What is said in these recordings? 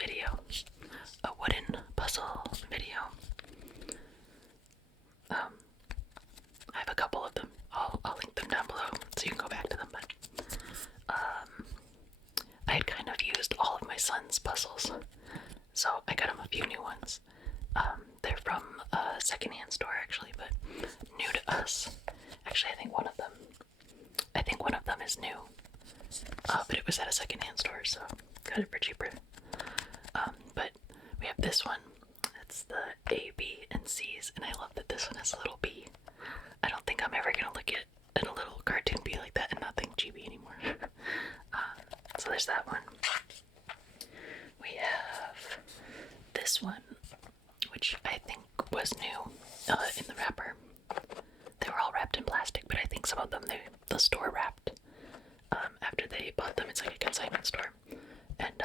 video, a wooden puzzle video. I have a couple of them. I'll link them down below so you can go back to them. But I had kind of used all of my son's puzzles, so I got him a few new ones. They're from a secondhand store actually, but new to us. Actually, I think one of them is new. But it was at a secondhand store, so got it for cheaper. But we have this one. It's the A, B, and C's, and I love that this one has a little B. I don't think I'm ever gonna look at a little cartoon bee like that and not think GB anymore. So there's that one. We have this one, which I think was new in the wrapper. They were all wrapped in plastic, but I think some of them the store wrapped after they bought them. It's like a consignment store. And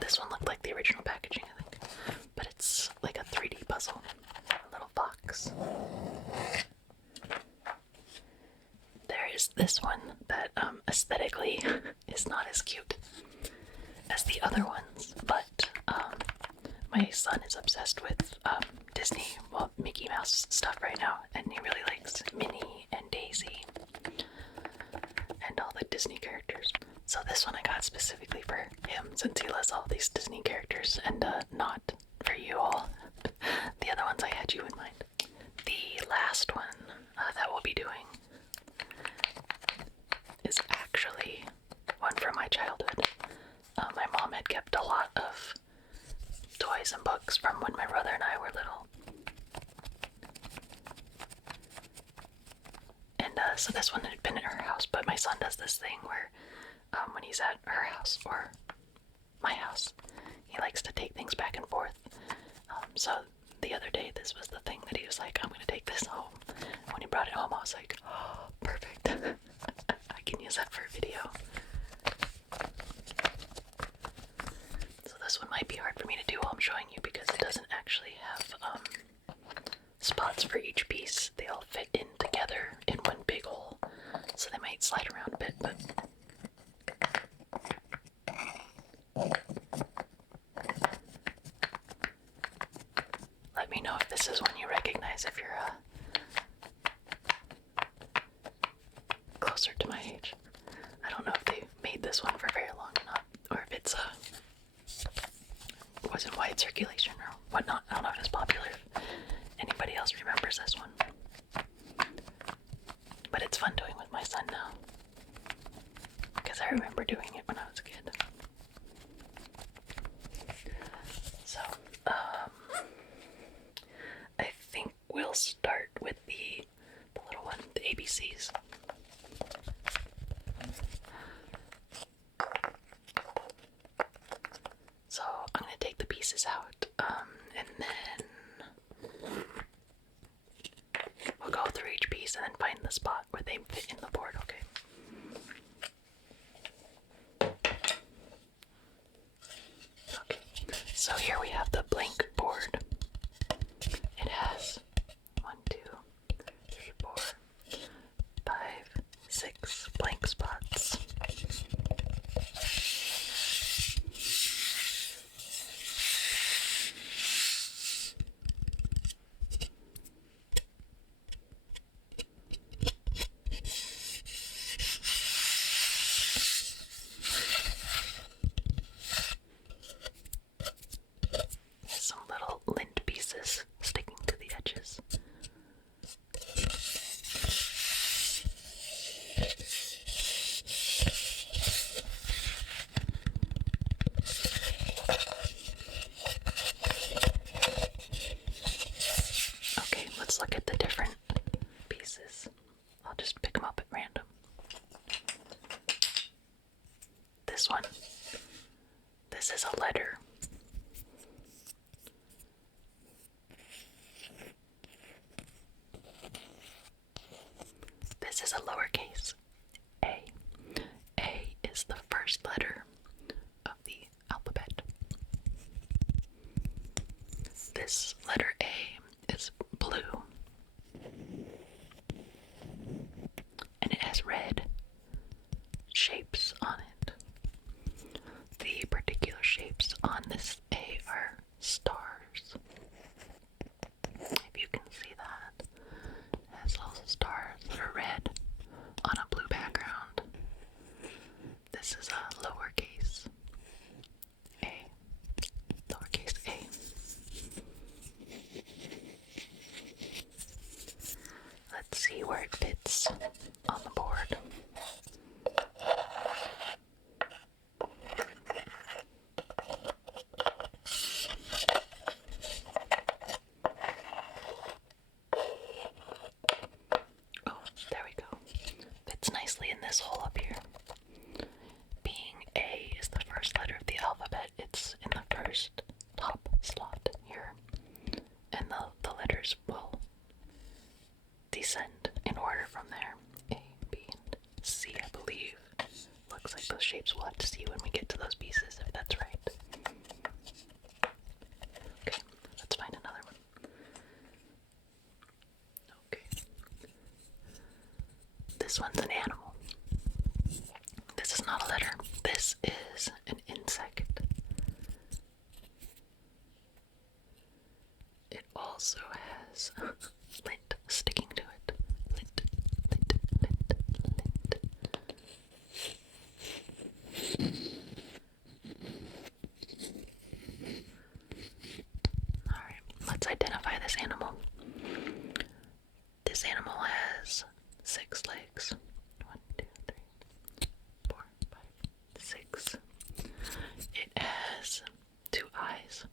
this one looked like the original packaging, I think. But it's like a 3D puzzle. A little box. There is this one that aesthetically is not as cute as the other ones, but my son is obsessed with Disney, well, Mickey Mouse stuff right now, and he really likes Minnie and Daisy and all the Disney characters. So this one I got specifically for him since he loves all these Disney characters, and not for you all. The other ones I had you in mind. The last one that we'll be doing is actually one from my childhood. My mom had kept a lot of toys and books from when my brother and I were little. And so this one had been at her house, but my son does this thing where when he's at her house or my house, he likes to take things back and forth. So the other day, this was the thing that he was like, I'm going to take this home. And when he brought it home, I was like, oh, perfect. I can use that for a video. So this one might be hard for me to do while I'm showing you because it doesn't actually have spots for each piece. They all fit in together in one big hole, so they might slide around a bit, but let me know if this is one you recognize if you're closer to my age. I don't know if they made this one for very long or not, or if it's was in wide circulation or whatnot. I don't know if it's popular. If anybody else remembers this one, but it's fun doing with my son now because I remember doing it when I was a kid. So I think we'll start with the little one, the ABCs. So I'm going to take the pieces out, and then we'll go through each piece and then find the spot where they fit in the board, okay? Okay, so here we have the blank board. It has 1, 2, 3, 4, 5, 6 blank spots. Some little lint pieces sticking to the edges. Okay, let's look at the different pieces. I'll just pick them up at random. This one. This is a letter. This is a lowercase a. A is the first letter of the alphabet. This letter A is blue, and it has red shapes on it. see where it fits on the board. Oh, there we go. Fits nicely in this hole up here. Being A is the first letter of the alphabet, it's in the first top slot here. And the letters will descend in order from there. A, B, and C, I believe. Looks like those shapes we'll have to see when we get to those pieces, if that's right. Okay, let's find another one. Okay. This one's an animal. This is not a letter. This is an insect. It also has lint sticking to it. Lint, lint, lint, lint. Alright, let's identify this animal. This animal has 6 legs. 1, 2, 3, 4, 5, 6. It has 2 eyes,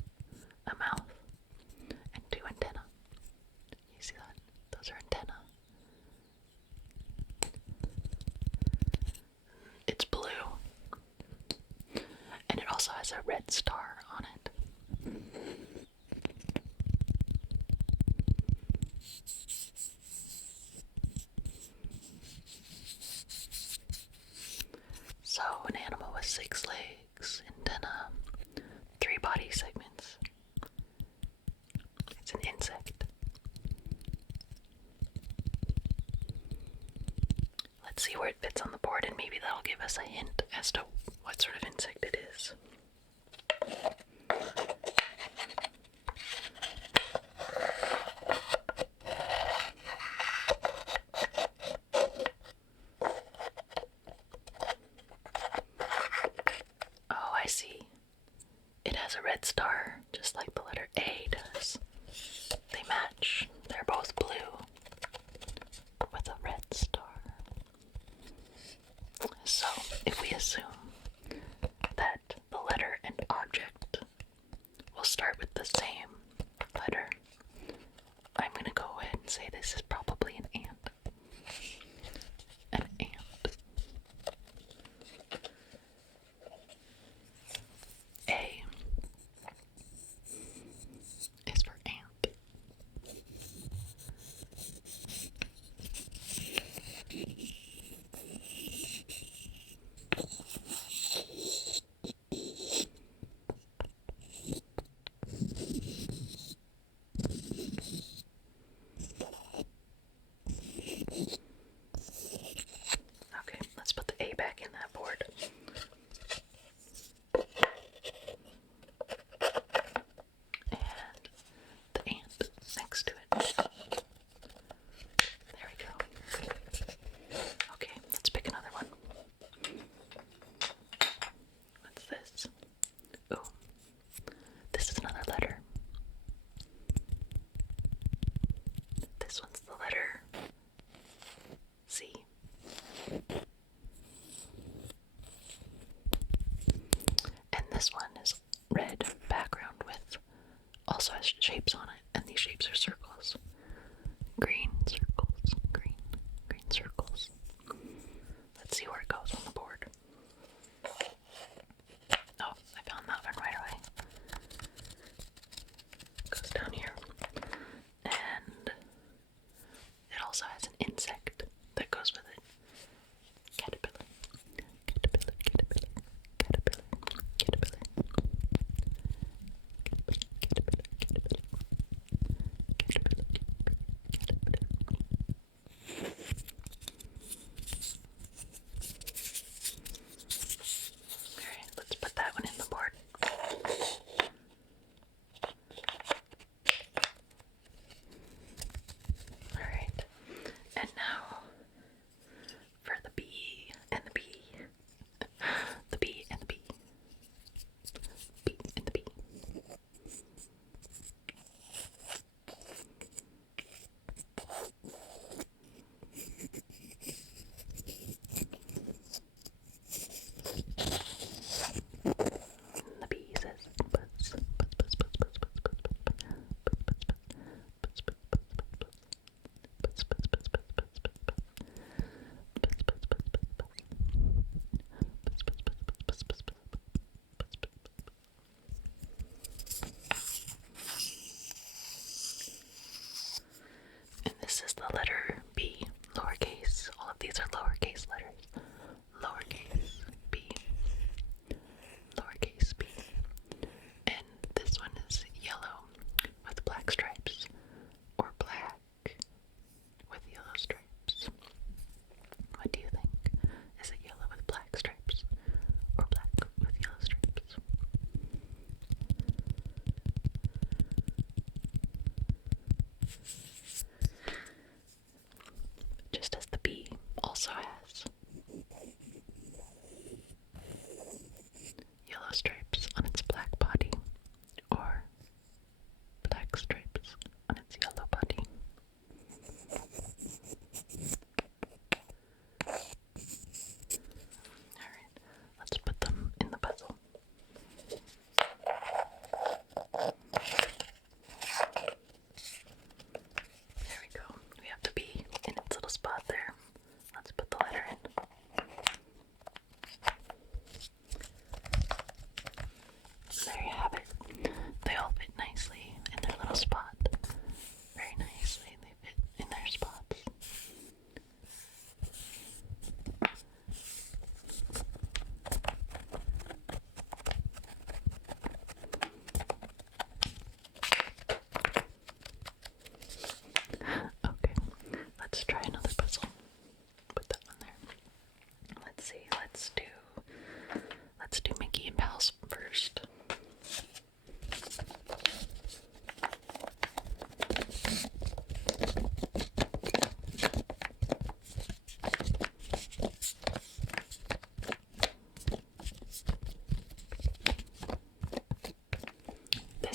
a mouth, and 2 antennae. You see that? Those are antennae. It's blue. And it also has a red star on it. So, an animal with 6 legs, antenna, 3 body segments. It's an insect. Let's see where it fits on the board, and maybe that'll give us a hint as to what sort of insect it is. Oh, I see. It has a red star, just like the letter A does. They match. They're both blue with a red star. So, if we assume that the letter and object will start with the same letter, I'm going to go ahead and say this is probably an ant. An ant. A is for ant. Okay, let's put the A back in that board. And the ant next to it. There we go. Okay, let's pick another one. What's this? Ooh, this is another letter. This one's the letter C. And this one is red background with also has shapes on it, and these shapes are circles. Green circles, green circles. Let's see where it goes on the board. Oh, I found that one right away. Goes down here. And it also has an insect that goes with it. Caterpillar. Caterpillar, caterpillar, caterpillar, caterpillar. Caterpillar, caterpillar, caterpillar.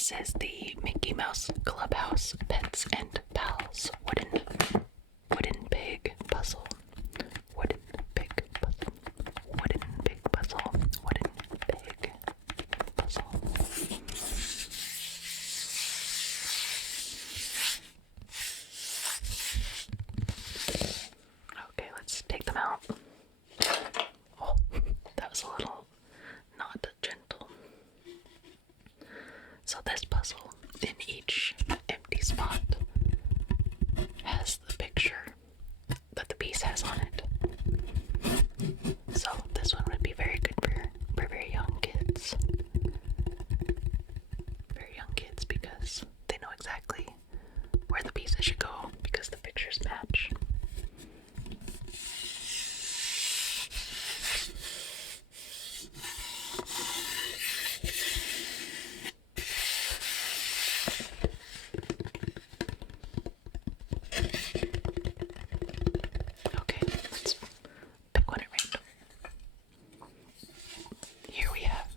This is the Mickey Mouse Clubhouse Pets and Pals wooden pig puzzle. Wooden pig puzzle. Wooden pig puzzle. Wooden pig puzzle. Okay, let's take them out. Oh, that was a little not gentle. So this puzzle, in each empty spot, has the picture that the piece has on it. So this one would be very good for very young kids. Very young kids, because they know exactly where the pieces should go because the pictures match. Okay, let's pick one at random. Here we have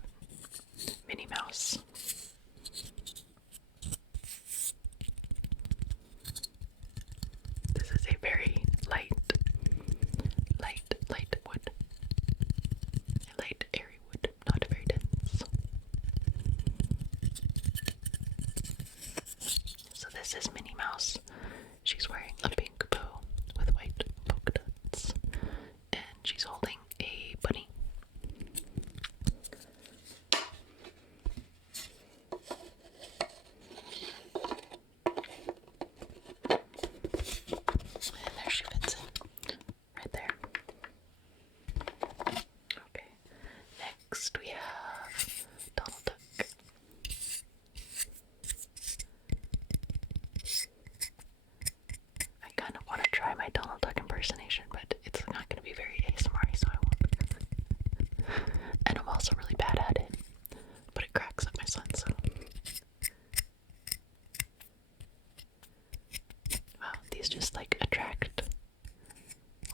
Minnie Mouse. This is a very light wood. A light, airy wood, not very dense. So this is Minnie Mouse. She's wearing a pink bow with white polka dots, and she's holding a bunny. And there she fits in, right there. Okay, next we have Donald Duck. I kind of want to try my Donald Duck impersonation, but it's not going to be very ASMR-y, so I won't. And I'm also really bad at it, but it cracks up my son, so. Wow, these just like attract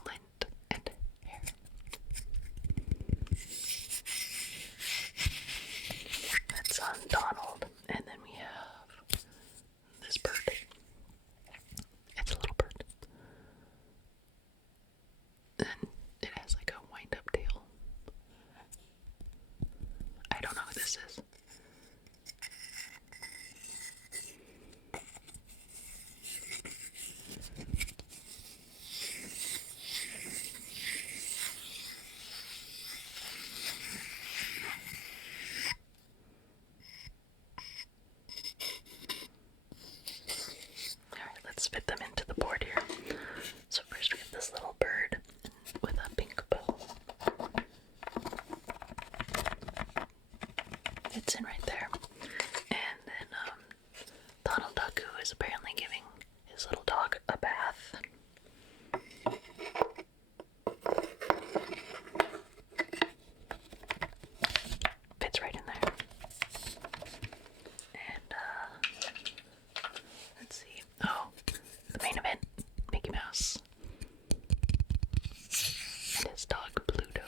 lint and hair. That's on Donald, and then we have this bird. It's a little bird. And it has like a wind-up tail. I don't know who this is. Alright, let's fit them into the board here. So first we have this little bird with a pink bow. It's in right there. And then Donald Duck, who is apparently giving his little dog a bath. Fits right in there. And let's see. Oh, the main event, Mickey Mouse and his dog Pluto.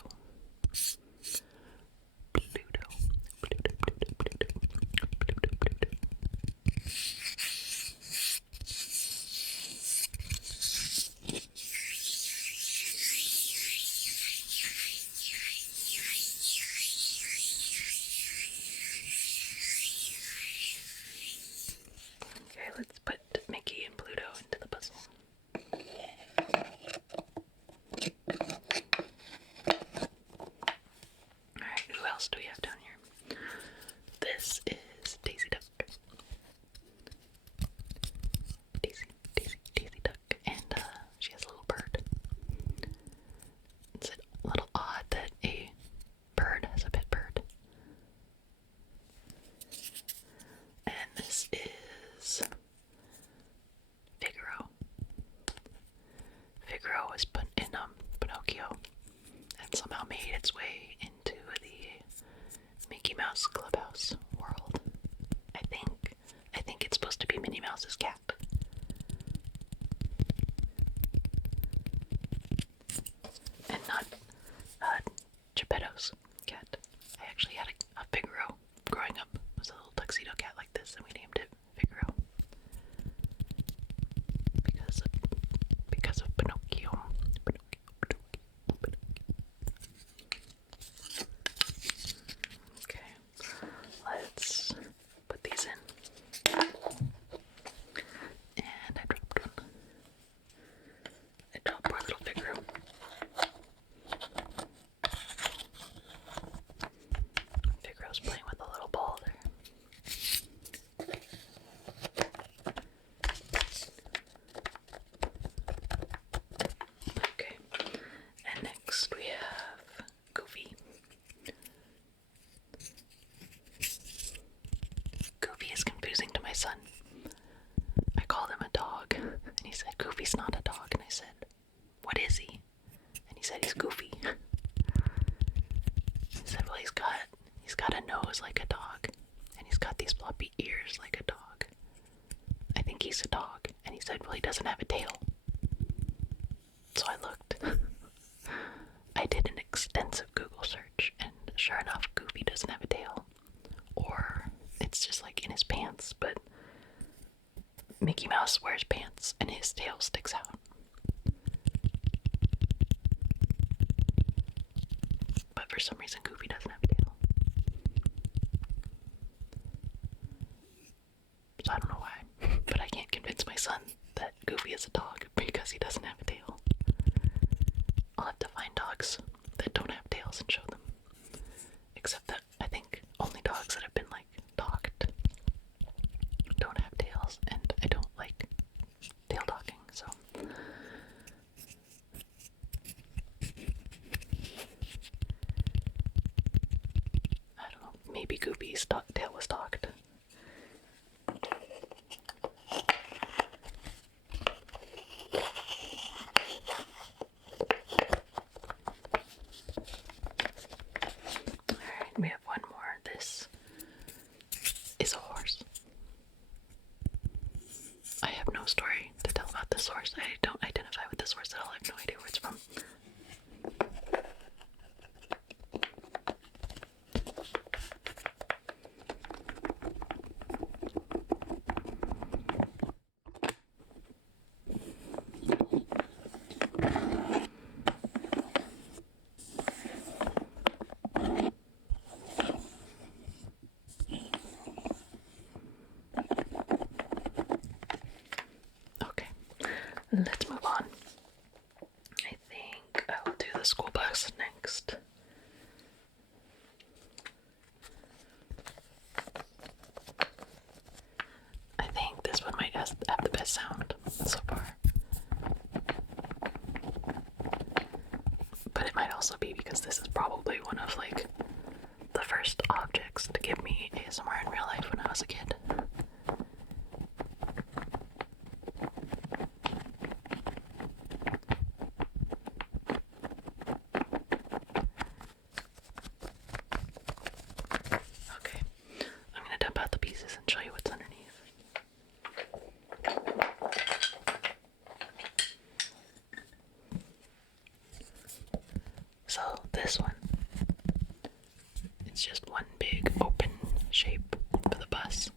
Okay, let's put Mickey and Pluto into the puzzle. Alright, who else do we have down here? This is Daisy Duck. Daisy Duck, and she has a little bird. It's a little odd that a bird has a pet bird. And this is Figaro. Figaro was put in Pinocchio and somehow made its way into the Mickey Mouse Clubhouse world. I think it's supposed to be Minnie Mouse's cat. And not Geppetto's cat. I actually had a Figaro growing up. It was a little tuxedo cat like this, and nose like a dog, and he's got these floppy ears like a dog. I think he's a dog. And he said, well, he doesn't have a tail. So I looked. I did an extensive Google search, and sure enough, Goofy doesn't have a tail. Or it's just like in his pants, but Mickey Mouse wears pants and his tail sticks out. But for some reason, Goofy doesn't have a tail. So I don't know why, but I can't convince my son that Goofy is a dog because he doesn't have a tail. I'll have to find dogs that don't have tails and show them. Except that I think only dogs that have been like docked don't have tails, and I don't like tail docking, so I don't know. Maybe Goofy's tail was docked. Alright, we have one more. This is a horse. I have no story to tell about this horse. I don't identify with this horse at all. I have no idea where it's from. Let's move on. I think I will do the school bus next. I think this one might have the best sound so far. But it might also be because this is probably one of like the first objects to give me ASMR in real life when I was a kid. And show you what's underneath. So this one, it's just one big open shape for the bus,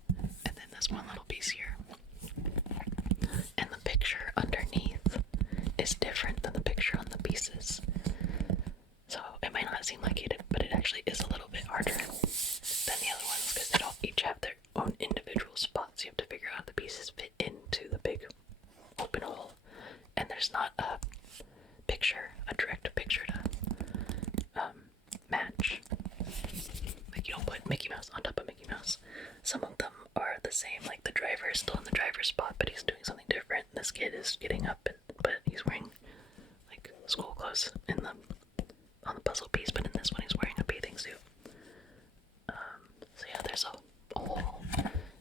and then this one little piece here. And the picture underneath is different than the picture on the pieces. So it might not seem like it, but it actually is a little bit harder than the other ones because they don't each have their own individual spots. You have to figure out how the pieces fit into the big open hole, and there's not a direct picture to match. Like you don't put Mickey Mouse on top of Mickey Mouse. Some of them are the same, like the driver is still in the driver's spot, but he's doing something different. This kid is getting up, but he's wearing like school clothes on the puzzle piece, but in this one he's wearing a bathing suit. So yeah, there's a whole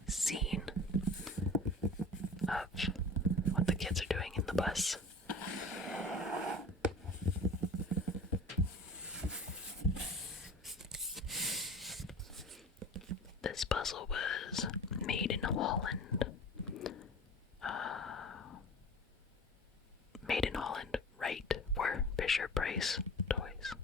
scene of what the kids are doing in the bus. This puzzle was made in Holland. Made in Holland, right, for Fisher-Price toys.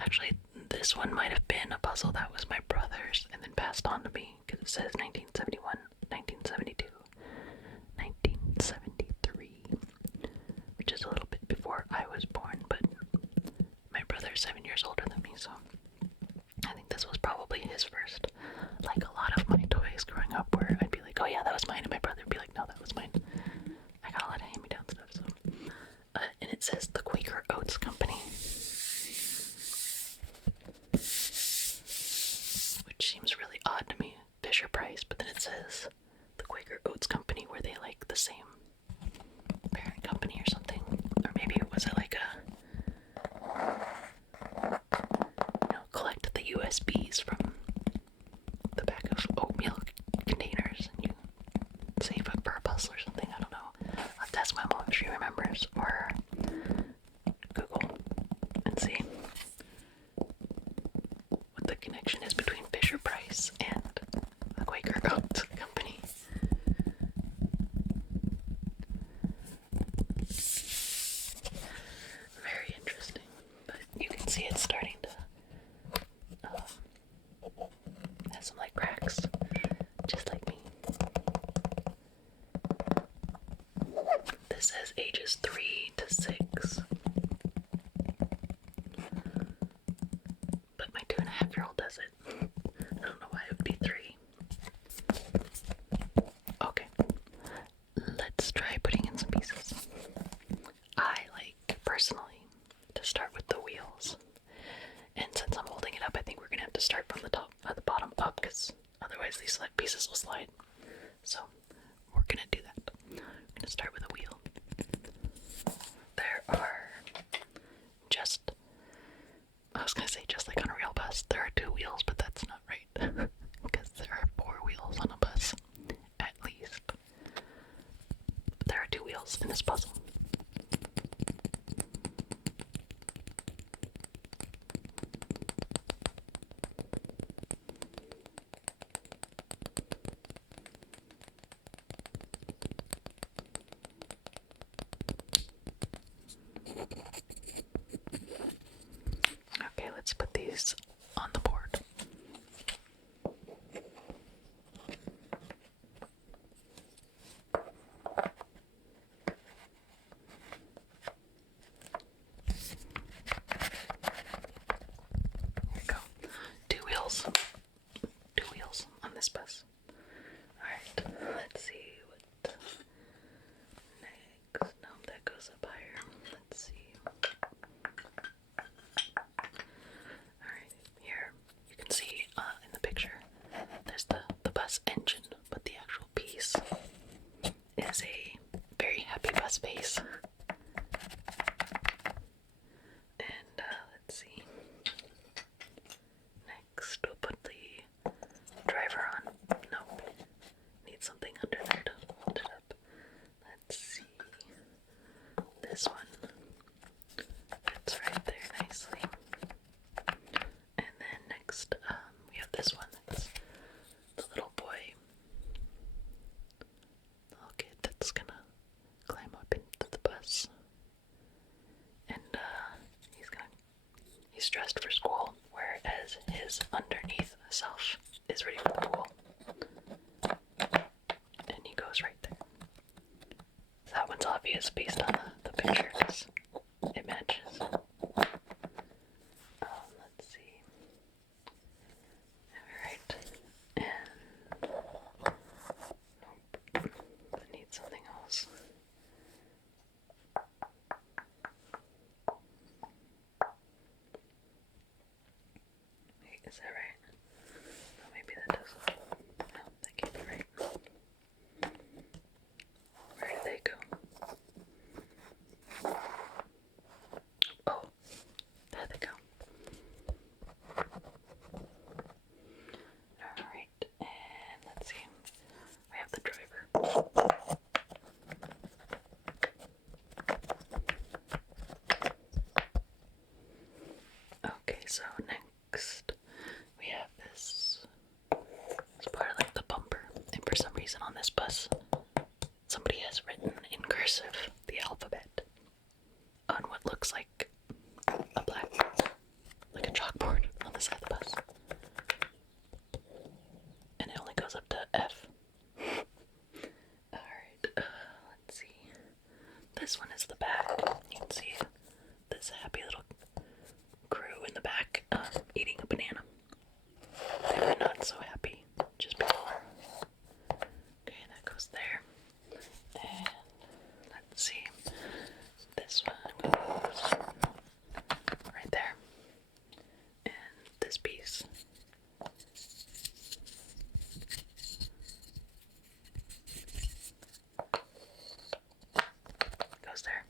Actually, this one might have been a puzzle that was my brother's and then passed on to me, because it says 1971, 1972, 1973, which is a little bit before I was born, but my brother's 7 years older than me, so I think this was probably his first. Like a lot of my toys growing up where I'd be like, oh yeah, that was mine, and my brother would be like, no, that was mine. I got a lot of hand-me-down stuff, so. And it says the Quaker Oats Company, which seems really odd to me, Fisher-Price, but then it says the Quaker Oats Company, were they like the same parent company or something? Or maybe was it like collect the USBs from the back of oatmeal containers and you save up for a puzzle or something, I don't know. I'll have to ask my mom if she remembers, or Google and see. this says ages 3 to 6. But my 2.5-year-old does it. I don't know why it would be 3. Okay, let's try putting in some pieces. I like, personally, to start with the wheels. And since I'm holding it up, I think we're gonna have to start from the top, the bottom up, because otherwise these pieces will slide. So we're gonna do that. We're gonna start with a wheel. There are just, I was gonna say just like on a real bus, there are 2 wheels, but that's not right. Because there are 4 wheels on a bus, at least. But there are 2 wheels in this puzzle. Okay, let's put these on the board. Here we go. 2 wheels. 2 wheels on this bus. Alright, let's see what next. No, that goes up higher. Let's see. Alright, here you can see in the picture there's the bus engine, but the actual piece is a very happy bus face. And let's see. Next, we'll put the driver on. No, need something under there to hold it up. Let's see. This one fits right there nicely. And then next, we have this one. That's the little boy. The little kid that's gonna climb up into the bus. And he's dressed for school, whereas his underneath self is ready for the pool. And he goes right there. That one's obvious based on the picture, because it matches. Let's see. Alright. And nope. I need something else. Wait, is that right? No, maybe that doesn't. No, that can't be right. Where did they go? Oh, there they go. Alright, and let's see. We have the driver. Okay, so next we have this. It's part of like the bumper, and for some reason on this bus, somebody has written in cursive the alphabet on what looks like a black, like a chalkboard on the side of the bus. And it only goes up to F. Alright, let's see. This one is the back. You can see this happy little crew in the back eating a banana. They were not so happy just before. Okay, that goes there. And let's see. This one goes right there. And this piece goes there.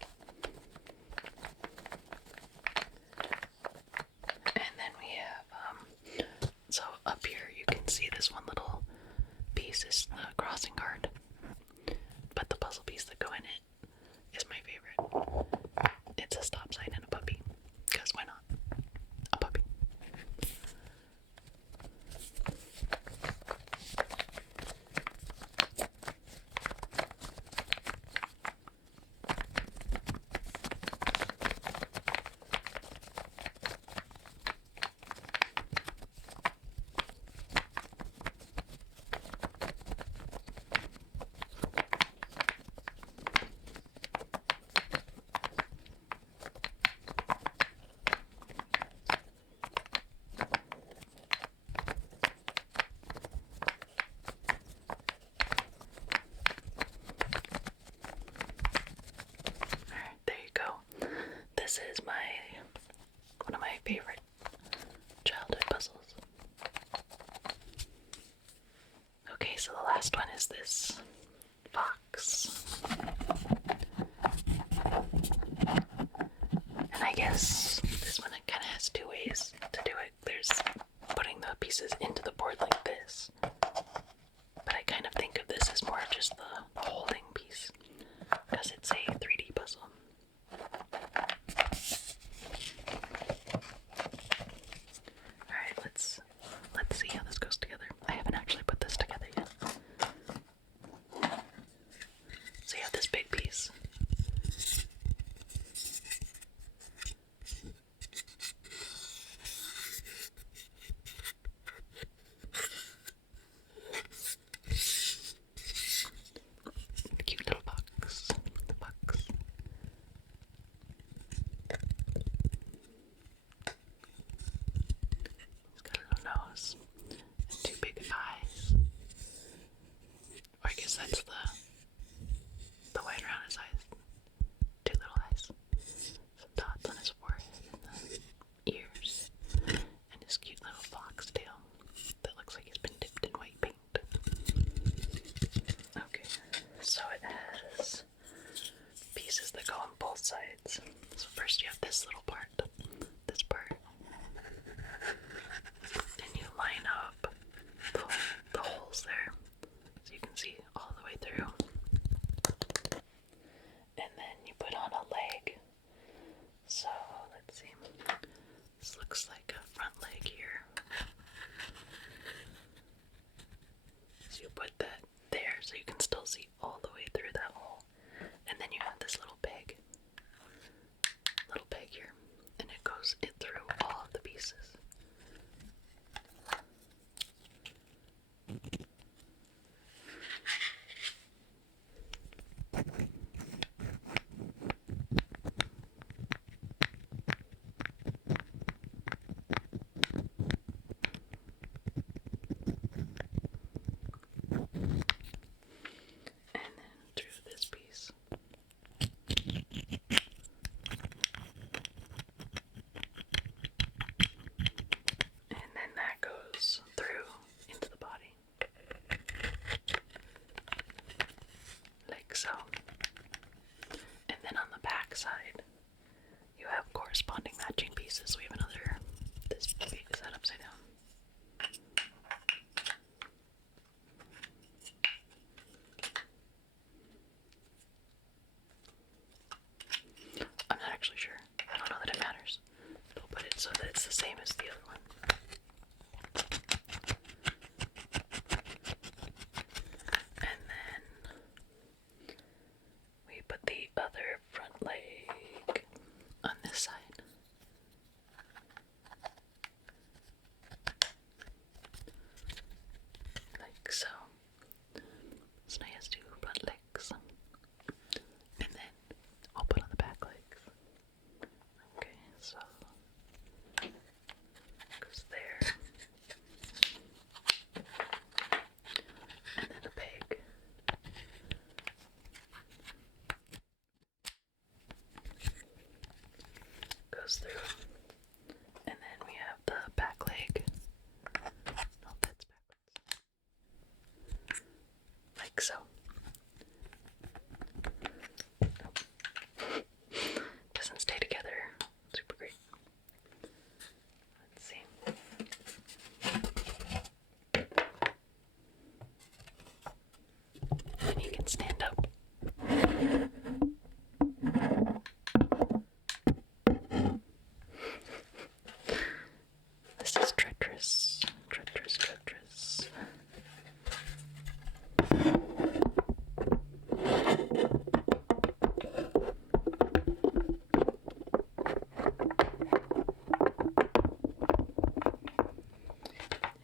sides. So first you have this little part, this part. Then you line up the holes there so you can see all the way through. And then you put on a leg. So let's see. This looks like a front leg here. So you put that there so you can still see all the way through that hole. And then you have this little peg here, and it goes in through all of the pieces. And then through this piece. And then that goes through into the body. Like so. And then on the back side, you have corresponding matching pieces. We have another, this piece, is that upside down? I'm not actually sure. I don't know that it matters. We'll put it so that it's the same as the other one. And then we put the other front leg on this side. Like so. So now he has two front legs. And then I'll put on the back legs. Okay, so goes there. And then a peg. Goes through. And then we have the back leg. No, that's backwards. Like so. Nope. Doesn't stay together. Super great. Let's see. And you can stand up. This is treacherous. Treacherous.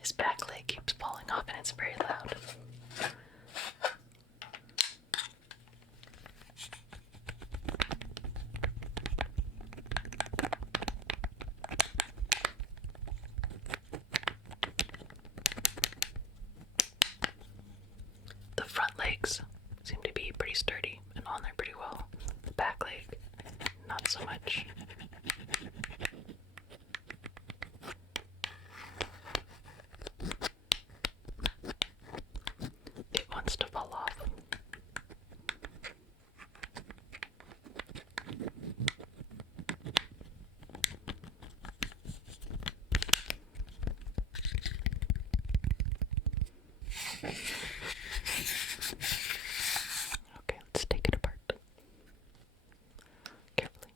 His back leg keeps falling off and it's very loud. The front legs seem to be pretty sturdy and on there pretty well. The back leg, not so much. It wants to fall off. Okay, let's take it apart. Carefully.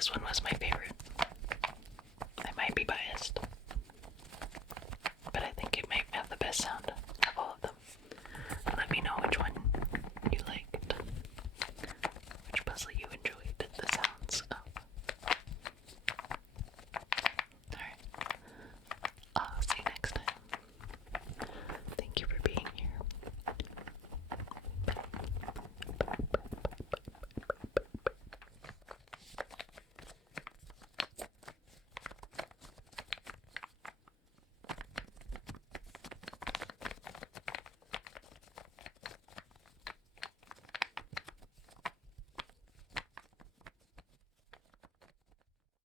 this one was my favorite.